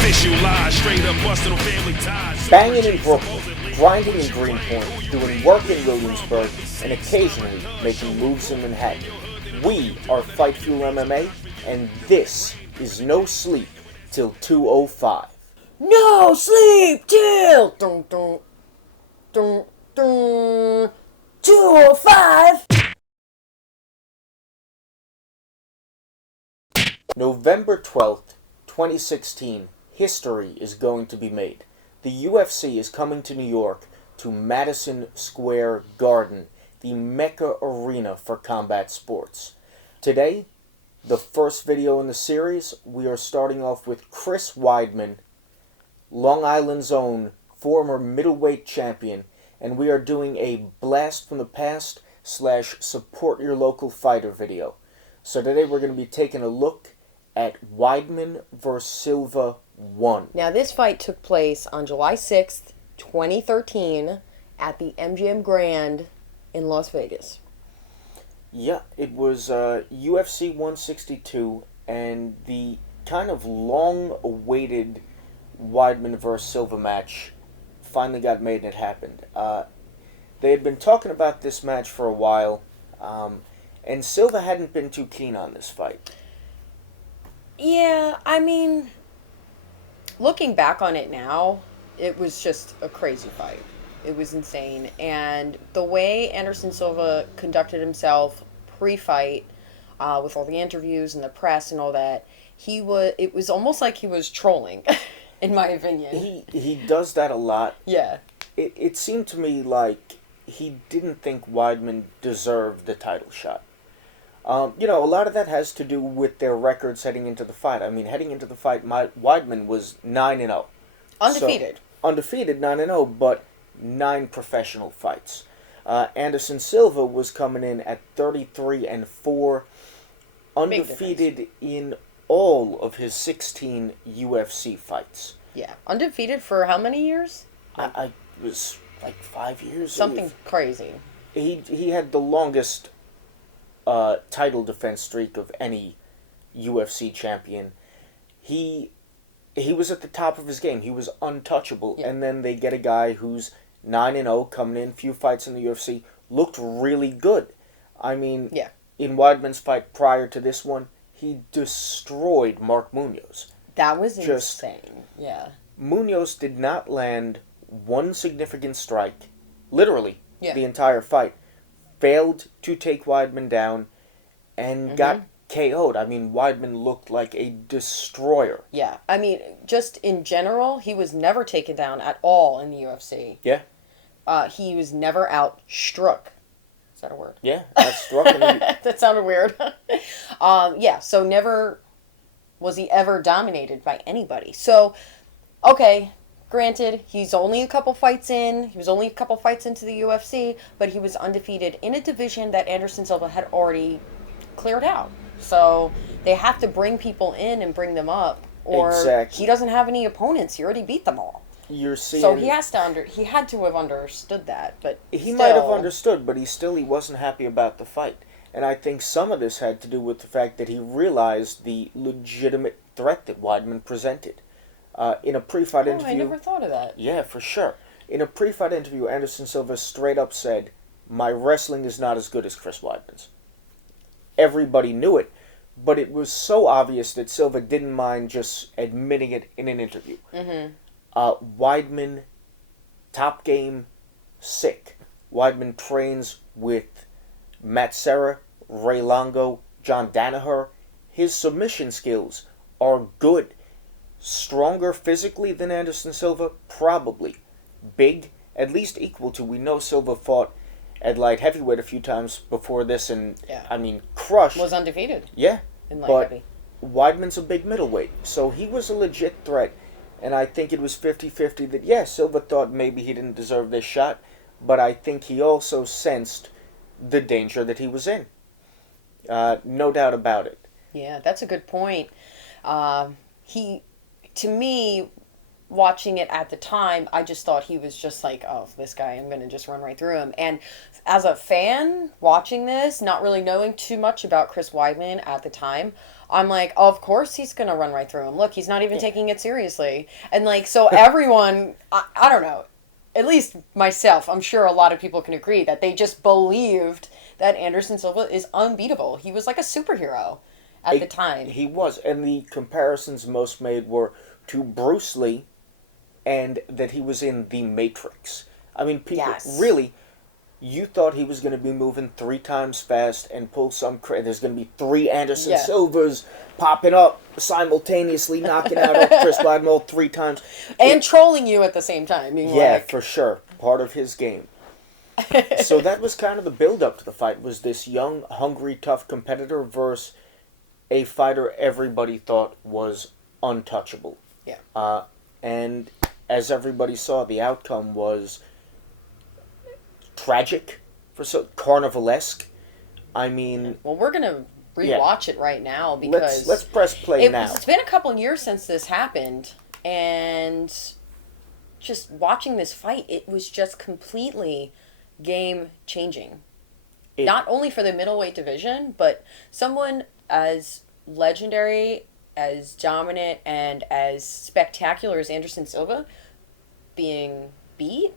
Official lies, straight up busted on family ties. Banging in Brooklyn, grinding in Greenpoint, doing work in Williamsburg, and occasionally making moves in Manhattan. We are Fight Fuel MMA, and this is No Sleep Till 2:05. No sleep till 2:05. November 12th, 2016, history is going to be made. The UFC is coming to New York to Madison Square Garden, the Mecca arena for combat sports. Today, the first video in the series, we are starting off with Chris Weidman, Long Island's own former middleweight champion, and we are doing a blast from the past / support your local fighter video. So today we're going to be taking a look at Weidman vs. Silva 1. Now, this fight took place on July 6th, 2013, at the MGM Grand in Las Vegas. Yeah, it was UFC 162, and the kind of long-awaited Weidman vs. Silva match finally got made and it happened. They had been talking about this match for a while, and Silva hadn't been too keen on this fight. Yeah, I mean, looking back on it now, it was just a crazy fight. It was insane. And the way Anderson Silva conducted himself pre-fight, with all the interviews and the press and all that, it was almost like he was trolling, in my opinion. He does that a lot. Yeah. It seemed to me like he didn't think Weidman deserved the title shot. A lot of that has to do with their records heading into the fight. I mean, heading into the fight, Weidman was 9-0. Undefeated. So, undefeated, 9-0, but 9 professional fights. Anderson Silva was coming in at 33-4, undefeated in all of his 16 UFC fights. Yeah. Undefeated for how many years? I was like 5 years. Something crazy. He had the longest title defense streak of any UFC champion. He was at the top of his game. He was untouchable. Yeah. And then they get a guy who's 9-0, coming in, few fights in the UFC, looked really good. I mean, yeah. In Weidman's fight prior to this one, he destroyed Mark Munoz. That was insane. Yeah. Munoz did not land one significant strike, literally, the entire fight. Failed to take Weidman down and got KO'd. I mean, Weidman looked like a destroyer. Yeah. I mean, just in general, he was never taken down at all in the UFC. Yeah. He was never outstruck. Is that a word? Yeah, outstruck. That sounded weird. Yeah, so never was he ever dominated by anybody. So, okay, granted, he's only a couple fights in. He was only a couple fights into the UFC, but he was undefeated in a division that Anderson Silva had already cleared out. So they have to bring people in and bring them up, or he doesn't have any opponents. He already beat them all. You're seeing. So he had to have understood that, but he might have understood, but he wasn't happy about the fight. And I think some of this had to do with the fact that he realized the legitimate threat that Weidman presented. In a pre-fight interview... I never thought of that. Yeah, for sure. In a pre-fight interview, Anderson Silva straight up said, "My wrestling is not as good as Chris Weidman's." Everybody knew it, but it was so obvious that Silva didn't mind just admitting it in an interview. Weidman, top game, sick. Weidman trains with Matt Serra, Ray Longo, John Danaher. His submission skills are good. Stronger physically than Anderson Silva? Probably. Big? At least equal to. We know Silva fought at light heavyweight a few times before this and, crushed. Was undefeated. Yeah. In light heavy. Weidman's a big middleweight. So he was a legit threat. And I think it was 50-50 that, Silva thought maybe he didn't deserve this shot. But I think he also sensed the danger that he was in. No doubt about it. Yeah, that's a good point. To me, watching it at the time, I just thought he was just like, oh, this guy, I'm going to just run right through him. And as a fan watching this, not really knowing too much about Chris Weidman at the time, I'm like, oh, of course he's going to run right through him. Look, he's not even taking it seriously. And like, so everyone, I don't know, at least myself, I'm sure a lot of people can agree that they just believed that Anderson Silva is unbeatable. He was like a superhero at the time. He was. And the comparisons most made were to Bruce Lee and that he was in The Matrix. I mean, people, really, you thought he was going to be moving 3 times fast and pull some there's going to be 3 Anderson Silvas popping up simultaneously, knocking out Chris Weidman all 3 times. And trolling you at the same time. For sure. Part of his game. So that was kind of the build-up to the fight, was this young, hungry, tough competitor versus a fighter everybody thought was untouchable. Yeah. And as everybody saw, the outcome was tragic, carnivalesque. I mean... Well, we're going to rewatch it right now because... Let's press play now. It's been a couple years since this happened, and just watching this fight, it was just completely game-changing. Not only for the middleweight division, but someone as legendary, as dominant, and as spectacular as Anderson Silva being beat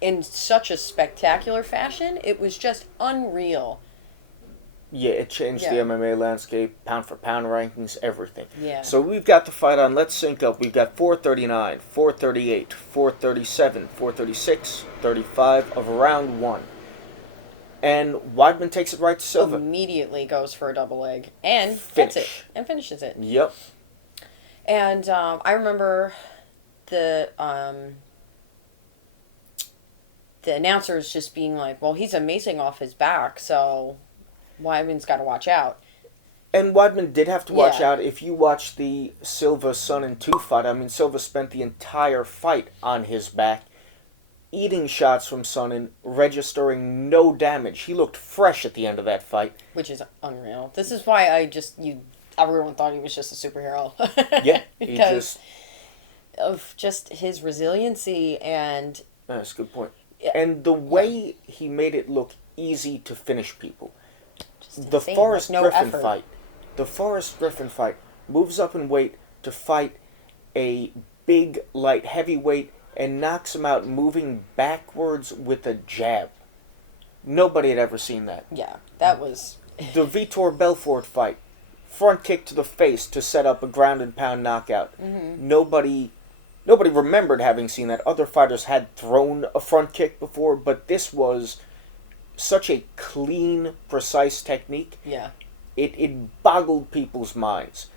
in such a spectacular fashion, it was just unreal. Yeah, it changed the MMA landscape, pound-for-pound rankings, everything. Yeah. So we've got the fight on. Let's sync up. We've got 439, 438, 437, 436, 35 of round 1. And Weidman takes it right to Silva. Immediately goes for a double leg and gets it and finishes it. Yep. And I remember the announcers just being like, well, he's amazing off his back, so Weidman's got to watch out. And Weidman did have to watch out. If you watch the Silva-Son and 2 fight, I mean, Silva spent the entire fight on his back, eating shots from Sonnen, registering no damage. He looked fresh at the end of that fight. Which is unreal. This is why everyone thought he was just a superhero. Yeah. Because of just his resiliency and... That's a good point. And the way he made it look easy to finish people. The Forrest Griffin fight moves up in weight to fight a big, light heavyweight and knocks him out moving backwards with a jab. Nobody had ever seen that. Yeah, that was... The Vitor Belfort fight. Front kick to the face to set up a ground and pound knockout. Mm-hmm. Nobody remembered having seen that. Other fighters had thrown a front kick before, but this was such a clean, precise technique. Yeah. It boggled people's minds.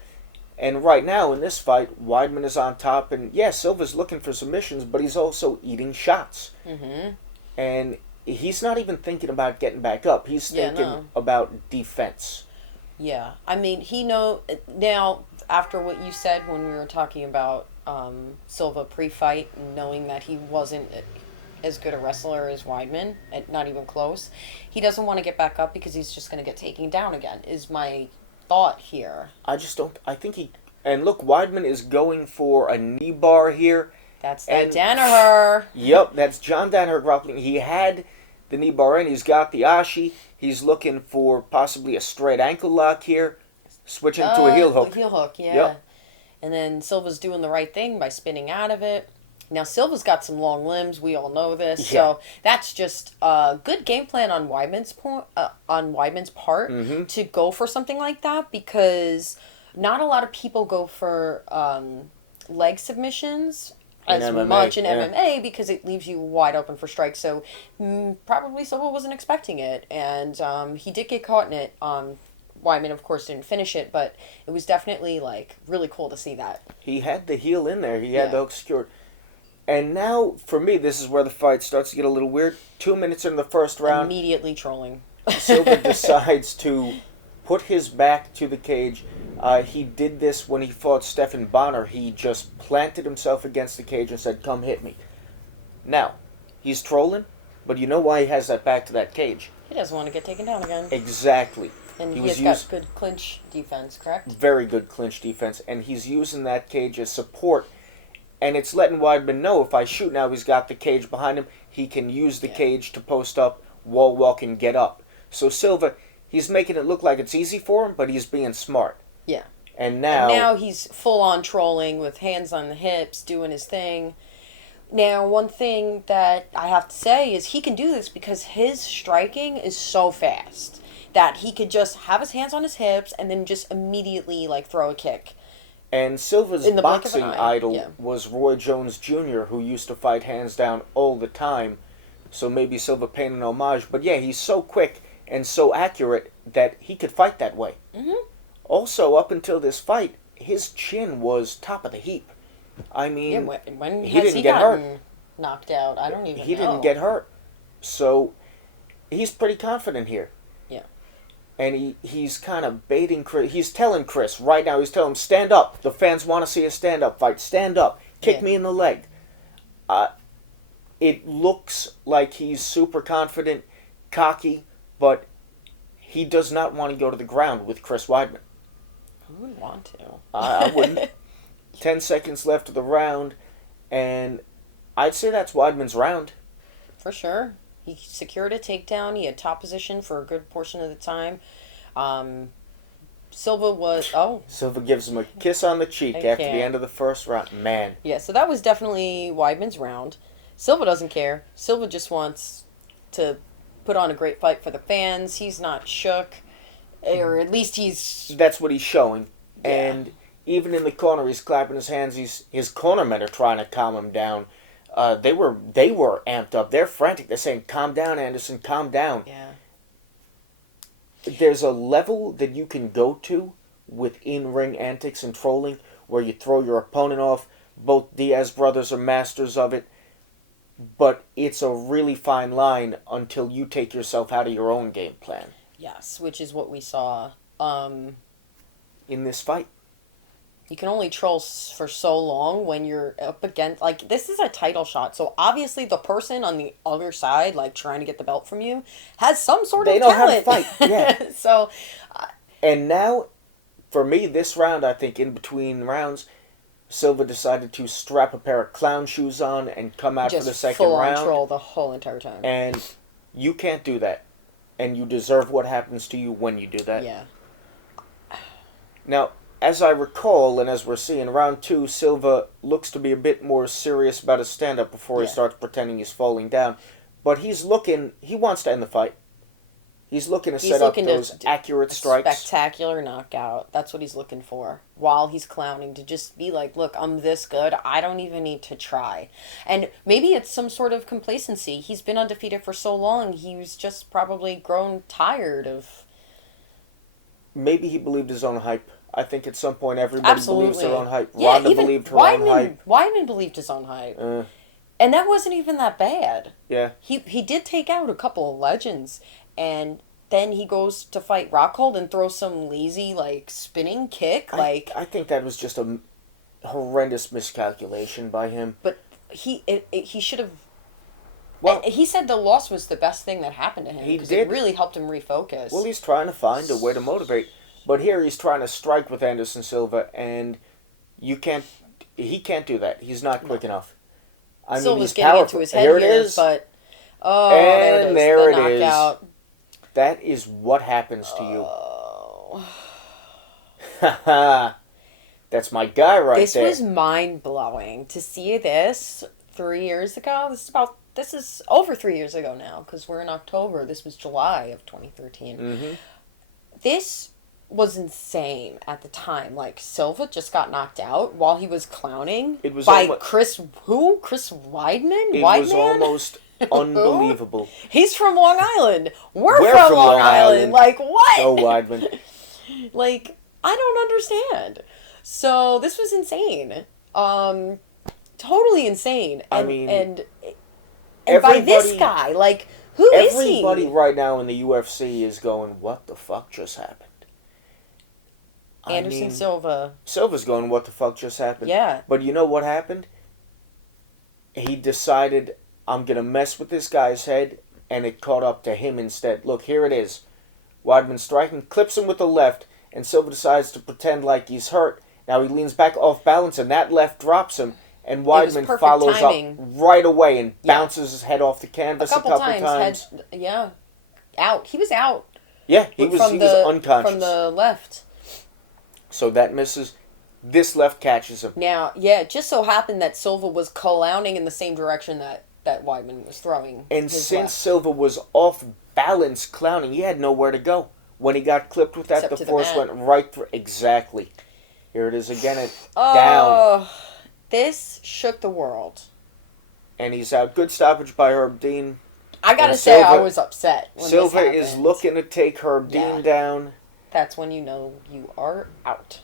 And right now, in this fight, Weidman is on top, and Silva's looking for submissions, but he's also eating shots. Mm-hmm. And he's not even thinking about getting back up. He's thinking about defense. Yeah. I mean, now, after what you said when we were talking about Silva pre-fight, knowing that he wasn't as good a wrestler as Weidman, not even close, he doesn't want to get back up because he's just going to get taken down again, is my thought here. I think and look, Weidman is going for a knee bar here. That's that Danaher. Yep, that's John Danaher grappling. He had the knee bar in, he's got the ashi, he's looking for possibly a straight ankle lock here, switching to a heel hook. Heel hook, yeah. Yep. And then Silva's doing the right thing by spinning out of it. Now, Silva's got some long limbs. We all know this. Yeah. So that's just a good game plan on Weidman's part mm-hmm. to go for something like that, because not a lot of people go for leg submissions as much in MMA because it leaves you wide open for strikes. So probably Silva wasn't expecting it, and he did get caught in it. Weidman, of course, didn't finish it, but it was definitely really cool to see that. He had the heel in there. He had the hook secured. And now, for me, this is where the fight starts to get a little weird. 2 minutes in the first round. Immediately trolling. Silva decides to put his back to the cage. He did this when he fought Stephan Bonner. He just planted himself against the cage and said, "Come hit me." Now, he's trolling, but you know why he has that back to that cage? He doesn't want to get taken down again. Exactly. And he's got good clinch defense, correct? Very good clinch defense, and he's using that cage as support. And it's letting Weidman know if I shoot now, he's got the cage behind him. He can use the cage to post up, wall walk, and get up. So Silva, he's making it look like it's easy for him, but he's being smart. Yeah. And now... And now he's full-on trolling with hands on the hips, doing his thing. Now, one thing that I have to say is he can do this because his striking is so fast that he could just have his hands on his hips and then just immediately, like, throw a kick. And Silva's In the blink of boxing an eye, idol yeah. was Roy Jones Jr., who used to fight hands down all the time. So maybe Silva paying an homage. But yeah, he's so quick and so accurate that he could fight that way. Mm-hmm. Also, up until this fight, his chin was top of the heap. I mean, Yeah, when he has didn't he get gotten hurt. knocked out? I don't even know. He didn't get hurt. So he's pretty confident here. Yeah. And he's kind of baiting Chris. He's telling Chris right now, he's telling him, stand up. The fans want to see a stand-up fight. Stand up. Kick me in the leg. It looks like he's super confident, cocky, but he does not want to go to the ground with Chris Weidman. Who would want to? I wouldn't. 10 seconds left of the round, and I'd say that's Weidman's round. For sure. He secured a takedown. He had top position for a good portion of the time. Silva was... Oh. Silva gives him a kiss on the cheek after the end of the first round. Man. Yeah, so that was definitely Weidman's round. Silva doesn't care. Silva just wants to put on a great fight for the fans. He's not shook. Or at least he's... That's what he's showing. Yeah. And even in the corner, he's clapping his hands. His cornermen are trying to calm him down. They were amped up. They're frantic. They're saying, calm down, Anderson, calm down. Yeah. There's a level that you can go to with in-ring antics and trolling where you throw your opponent off. Both Diaz brothers are masters of it. But it's a really fine line until you take yourself out of your own game plan. Yes, which is what we saw. In this fight. You can only troll for so long when you're up against... Like, this is a title shot, so obviously the person on the other side, like, trying to get the belt from you, has some sort of talent. They know how to fight, yeah. So... And now, for me, this round, I think in between rounds, Silva decided to strap a pair of clown shoes on and come out for the second round. Just full-on troll the whole entire time. And you can't do that. And you deserve what happens to you when you do that. Yeah. Now, as I recall, and as we're seeing, round 2, Silva looks to be a bit more serious about his stand-up before he starts pretending he's falling down. But he wants to end the fight. He's looking to set up those accurate strikes. Spectacular knockout. That's what he's looking for. While he's clowning, to just be like, look, I'm this good. I don't even need to try. And maybe it's some sort of complacency. He's been undefeated for so long. He was just probably grown tired of... Maybe he believed his own hype. I think at some point everybody believes their own hype. Yeah, Ronda believed her own hype. Weidman believed his own hype. And that wasn't even that bad. Yeah. He did take out a couple of legends. And then he goes to fight Rockhold and throws some lazy, like, spinning kick. I think that was just a horrendous miscalculation by him. But he should have... Well, he said the loss was the best thing that happened to him. He because did. It really helped him refocus. Well, he's trying to find a way to motivate. But here he's trying to strike with Anderson Silva, and he can't do that. He's not quick enough. I mean, he's getting powerful. Into his head here here, it is. But, and there the it is. knockout. That is what happens to you. Oh. That's my guy right This there. was mind-blowing to see this 3 years ago. This is over 3 years ago now, because we're in October. This was July of 2013. Mm-hmm. This was insane at the time. Like, Silva just got knocked out while he was clowning by Chris Weidman? It was almost unbelievable. He's from Long Island. We're from Long Island. Like, what? Go Weidman. Like, I don't understand. So, this was insane. Totally insane. And by this guy, like, who is he? Everybody right now in the UFC is going, what the fuck just happened? Anderson Silva. Silva's going, what the fuck just happened? Yeah. But you know what happened? He decided, I'm going to mess with this guy's head, and it caught up to him instead. Look, here it is. Weidman striking, clips him with the left, and Silva decides to pretend like he's hurt. Now he leans back off balance, and that left drops him, And was Weidman perfect follows timing. up right away and Yeah. bounces his head off the A canvas couple times. Out. He was out. Yeah, he was unconscious. From the left. So that misses. This left catches him. Now, yeah, it just so happened that Silva was clowning in the same direction that Weidman was throwing. And since Silva was off balance clowning, he had nowhere to go. When he got clipped with that, Except the to force the mat. went right through. Exactly. Here it is again. Down. This shook the world. And he's out. Good stoppage by Herb Dean. I gotta And say, I Silva- was upset when Silva this is happened. looking to take Herb Yeah. Dean down. That's when you know you are out.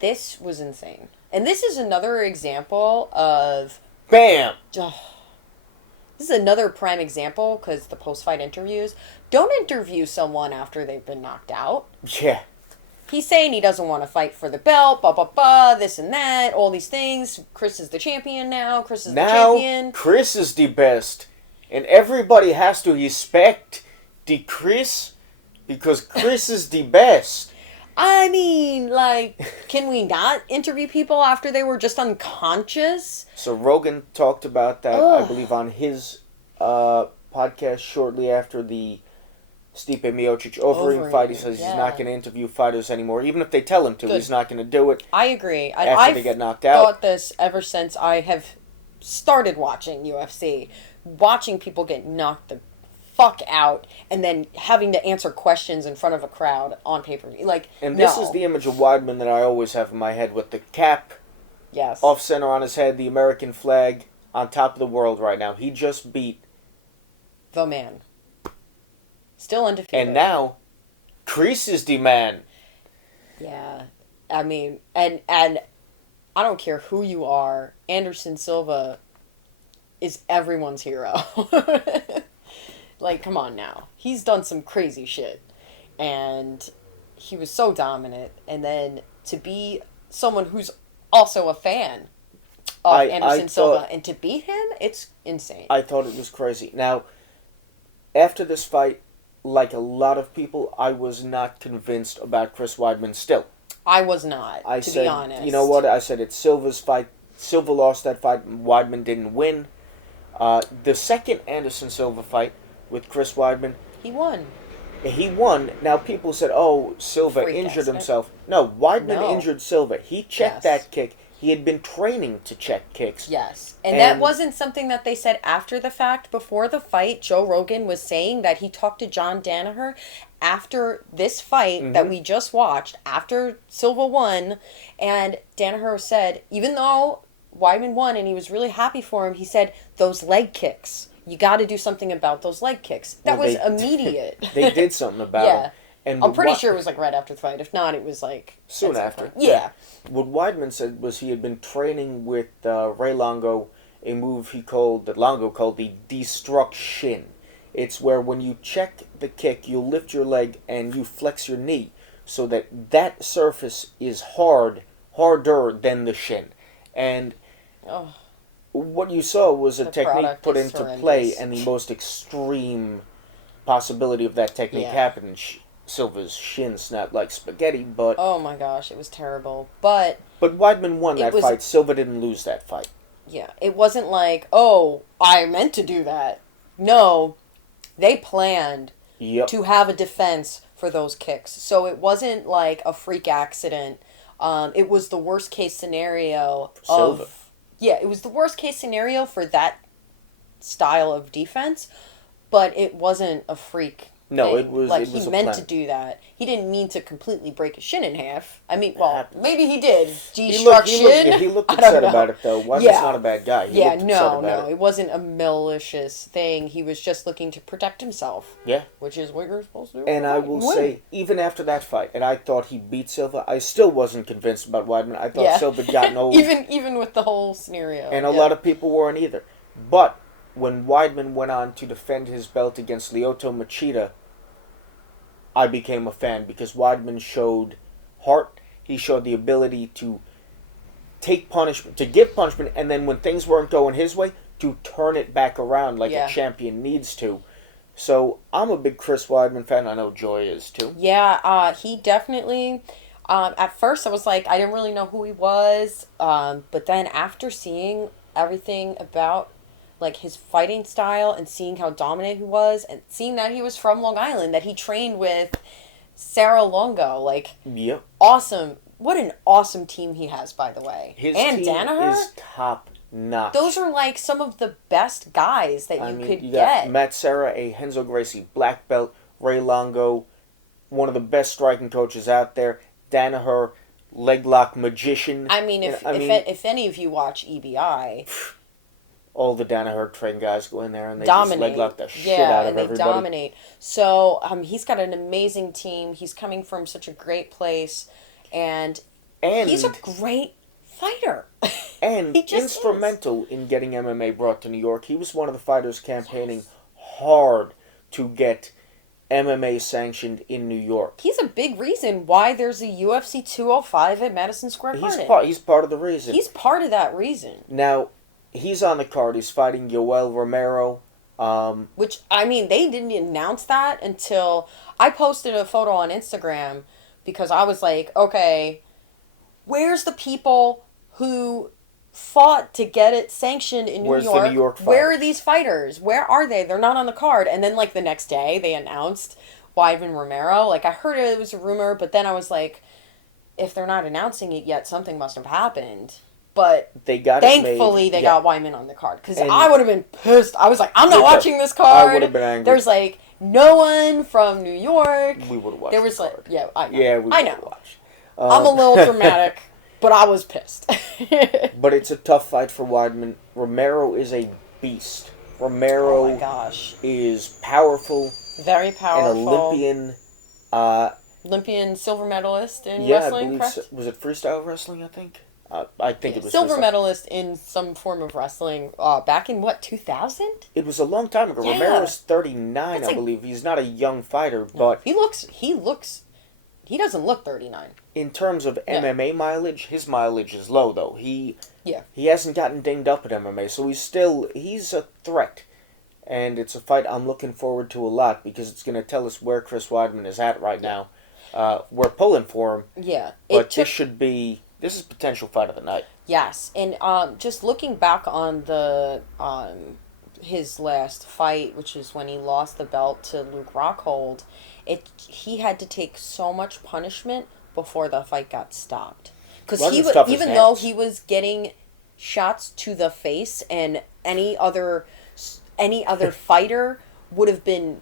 This was insane. And this is another example of... Bam! This is another prime example, because the post-fight interviews. Don't interview someone after they've been knocked out. Yeah. He's saying he doesn't want to fight for the belt, blah, blah, blah, this and that, all these things. Chris is the champion now. Chris is the champion. Chris is the best. And everybody has to respect the Chris because Chris is the best. I mean, like, can we not interview people after they were just unconscious? So Rogan talked about that, I believe, on his podcast shortly after the Stipe Miocic Overeem fight. He says he's not going to interview fighters anymore. Even if they tell him to, he's not going to do it. I agree. After they get knocked out. I've thought this ever since I have started watching UFC. Watching people get knocked the fuck out and then having to answer questions in front of a crowd on pay-per-view. Like, and this is the image of Weidman that I always have in my head with the cap off center on his head, the American flag on top of the world right now. He just beat the man. Still undefeated. And now, Chris is the man. Yeah. I mean, and I don't care who you are, Anderson Silva is everyone's hero. Like, come on now. He's done some crazy shit. And he was so dominant. And then to be someone who's also a fan of Anderson Silva and to beat him, it's insane. I thought it was crazy. Now, after this fight, like a lot of people, I was not convinced about Chris Weidman still. I was not, be honest. You know what? I said it's Silva's fight. Silva lost that fight. Weidman didn't win. The second Anderson Silva fight with Chris Weidman, he won. He won. Now people said, "Oh, Silva injured himself." No, Weidman injured Silva. He checked that kick. He had been training to check kicks. Yes. And that wasn't something that they said after the fact. Before the fight, Joe Rogan was saying that he talked to John Danaher after this fight that we just watched, after Silva won, and Danaher said, even though Weidman won and he was really happy for him, he said, those leg kicks. You got to do something about those leg kicks. That was immediate. They did something about it. And I'm pretty sure it was like right after the fight. If not, it was like soon after. Yeah. What Weidman said was he had been training with Ray Longo, a move Longo called the destruction. It's where when you check the kick, you lift your leg and you flex your knee so that surface is harder than the shin. And what you saw was a technique put into play, and the most extreme possibility of that technique happened. Silva's shin snapped like spaghetti, but... Oh my gosh, it was terrible. But Weidman won that fight. Silva didn't lose that fight. Yeah, it wasn't like, oh, I meant to do that. No, they planned to have a defense for those kicks. So it wasn't like a freak accident. It was the worst case scenario Silva. Yeah, it was the worst case scenario for that style of defense, but it wasn't a freak. No, thing. it was like it was he a meant plan. to do that. He didn't mean to completely break his shin in half. I mean, well, maybe he did. He looked upset about it though. Weidman's not a bad guy. No, it wasn't a malicious thing. He was just looking to protect himself. Yeah, which is what you're supposed to do. And I will say, even after that fight, and I thought he beat Silva, I still wasn't convinced about Weidman. I thought Silva had gotten old. even with the whole scenario. And a lot of people weren't either. But when Weidman went on to defend his belt against Lyoto Machida, I became a fan because Weidman showed heart. He showed the ability to take punishment, to give punishment, and then when things weren't going his way, to turn it back around like a champion needs to. So I'm a big Chris Weidman fan. I know Joy is too. Yeah, he definitely... At first, I was like, I didn't really know who he was. But then after seeing everything about like his fighting style and seeing how dominant he was and seeing that he was from Long Island, that he trained with Sarah Longo, like, Yep. awesome. What an awesome team he has, by the way. His and team Danaher is top notch. those are like some of the best guys that could you get. got Matt Serra, a Renzo Gracie black belt, Ray Longo, one of the best striking coaches out there, Danaher, leg lock magician. I mean, if any of you watch EBI, all the Danaher trained guys go in there and they dominate. just leg lock the shit out of everybody. They dominate. So he's got an amazing team. He's coming from such a great place, and he's a great fighter. And he just instrumental in getting MMA brought to New York. He was one of the fighters campaigning hard to get MMA sanctioned in New York. He's a big reason why there's a UFC 205 at Madison Square Garden. He's part of the reason. He's part of that reason. Now, he's on the card. He's fighting Yoel Romero. Which, I mean, they didn't announce that until I posted a photo on Instagram because I was like, okay, where's the people who fought to get it sanctioned in New York? The New York fighters? Where are these fighters? Where are they? They're not on the card. And then, like, the next day, they announced Weidman Romero. Like, I heard it was a rumor, but then I was like, if they're not announcing it yet, something must have happened. But thankfully, they got Weidman on the card. Because I would have been pissed. I was like, I'm not watching this card. I would have been angry. There's, like, no one from New York. We would have watched There was, the like, card. yeah, I know. Yeah, we I would have know. watched. I'm a little dramatic, but I was pissed. But it's a tough fight for Weidman. Romero is a beast. Romero oh my gosh. is powerful. Very powerful. An Olympian. Olympian silver medalist in Yeah, wrestling, I believe correct? Was it freestyle wrestling, I think? I think it was silver freestyle. medalist in some form of wrestling back in, what, 2000? It was a long time ago. Yeah. Romero's 39, I believe. He's not a young fighter, but... He doesn't look 39. In terms of MMA mileage, his mileage is low, though. He hasn't gotten dinged up at MMA, so he's a threat. And it's a fight I'm looking forward to a lot, because it's going to tell us where Chris Weidman is at right now. We're pulling for him. Yeah. But this is potential fight of the night. Yes, and just looking back on his last fight, which is when he lost the belt to Luke Rockhold, he had to take so much punishment before the fight got stopped. Because even though he was getting shots to the face, and any other fighter would have been,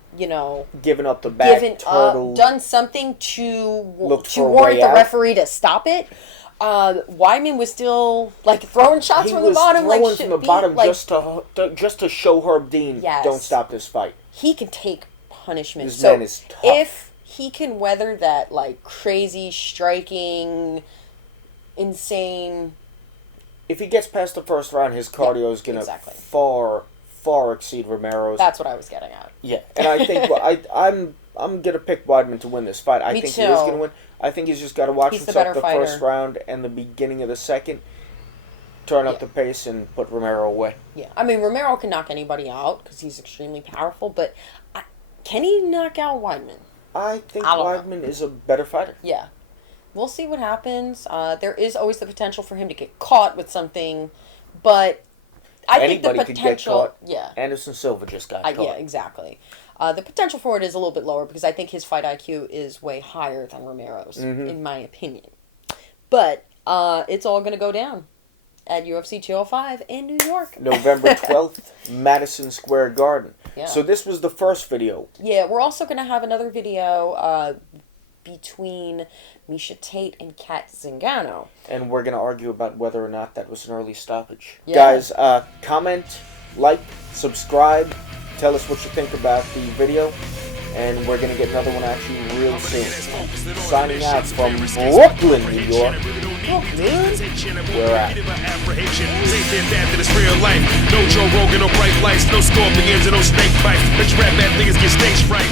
given up the back, done something to warrant the out. referee to stop it. Wyman was still like throwing shots from the bottom, just to show Herb Dean, don't stop this fight. He can take punishment. This man is tough. If he can weather that like crazy striking, insane. If he gets past the first round, his cardio is gonna far exceed Romero's. That's what I was getting at. Yeah, and I think I'm gonna pick Weidman to win this fight. I think he is gonna win. I think he's just got to watch himself the first round and the beginning of the second, turn up the pace and put Romero away. Yeah, I mean Romero can knock anybody out because he's extremely powerful, but can he knock out Weidman? I think Weidman is a better fighter. Yeah, we'll see what happens. There is always the potential for him to get caught with something, but Anybody think the potential, could get caught. Anderson Silva just got caught. Yeah, exactly. The potential for it is a little bit lower because I think his fight IQ is way higher than Romero's, in my opinion. But it's all going to go down at UFC 205 in New York. November 12th, Madison Square Garden. Yeah. So this was the first video. Yeah, we're also going to have another video between Miesha Tate and Kat Zingano. And we're going to argue about whether or not that was an early stoppage. Yeah. Guys, comment, like, subscribe, tell us what you think about the video, and we're going to get another one at you real soon. Signing out from Brooklyn, New York. We're out. No Joe Rogan, no bright lights, no scorpions, and no snake bites. Bitch rap bad niggas get stage fright.